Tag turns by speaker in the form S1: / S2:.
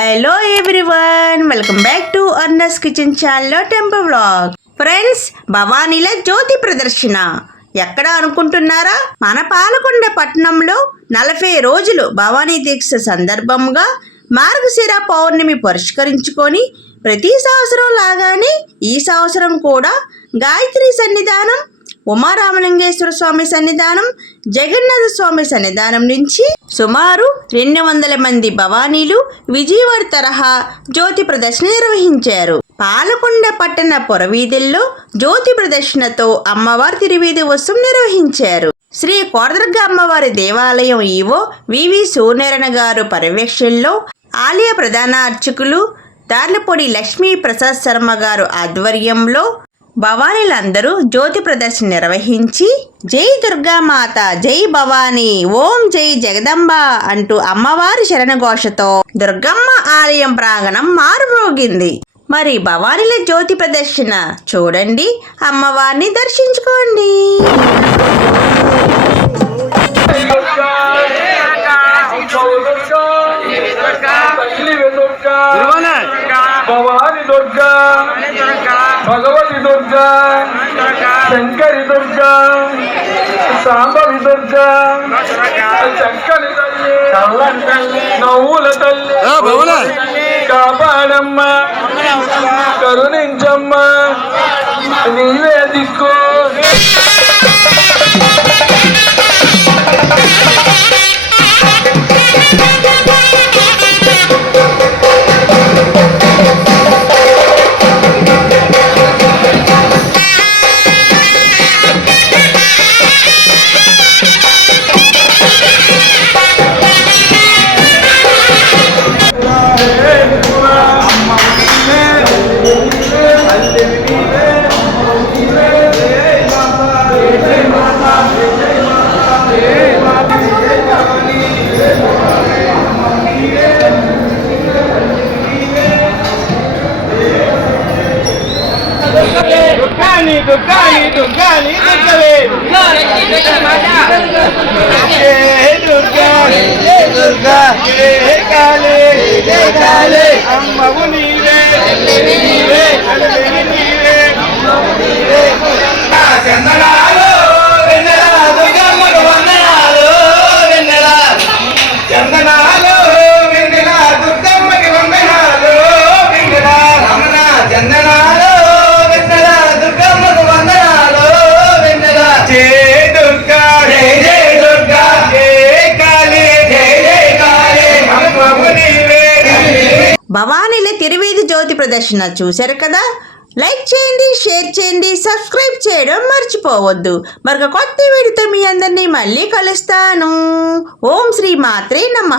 S1: Hello everyone welcome back to Arna's kitchen ఛానల్లో temple blog friends భవానీల జ్యోతి ప్రదర్శన. ఎక్కడ అనుకుంటున్నారా? మన పాలకొండ పట్టణంలో నలభై రోజులు భవానీ దీక్ష సందర్భంగా మార్గశిర పౌర్ణమి పురస్కరించుకొని ప్రతి సంవత్సరం లాగానే ఈ సంవత్సరం కూడా గాయత్రి సన్నిధానం ఉమారామలింగేశ్వర స్వామి సన్నిధానం జగన్నాథ స్వామి సన్నిధానం నుంచి సుమారు రెండు వందల మంది భవానీలు విజయవాడ తరహా జ్యోతి ప్రదర్శన నిర్వహించారు. పాలకొండ పట్టణ పొరవీధుల్లో జ్యోతి ప్రదర్శనతో అమ్మవారి తిరువీధి ఉత్సవం నిర్వహించారు. శ్రీ కోరదుర్గ అమ్మవారి దేవాలయం ఈవో వివి సూర్యనారాయణ గారు పర్యవేక్షణలో ఆలయ ప్రధాన అర్చకులు దార్లపొడి లక్ష్మీ ప్రసాద్ శర్మ గారు ఆధ్వర్యంలో భవానీలందరూ జ్యోతి ప్రదర్శన నిర్వహించి జై దుర్గామాత జై భవానీ ఓం జై జగదంబ అంటూ అమ్మవారి శరణఘోషతో దుర్గమ్మ ఆలయం ప్రాంగణం మారుమోగింది మరి భవానీల జ్యోతి ప్రదర్శన చూడండి అమ్మవారిని దర్శించుకోండి.
S2: భవాని దుర్గా. భగవతి దుర్గా శంకరి దుర్గా సాంబవి దుర్గా చక్కని తల్లి నవ్వుల తల్లి కాపాడమ్మ కరుణించమ్మ నీవే దిక్కు.
S3: دكاني دكاني دكاني دكاني
S1: భవానీల తిరువీధి జ్యోతి ప్రదర్శన చూశారు కదా? లైక్ చేయండి షేర్ చేయండి సబ్స్క్రైబ్ చేయడం మర్చిపోవద్దు. మరొక కొత్త వీడితో మీ అందరినీ మళ్ళీ కలుస్తాను. ఓం శ్రీ మాత్రే నమ.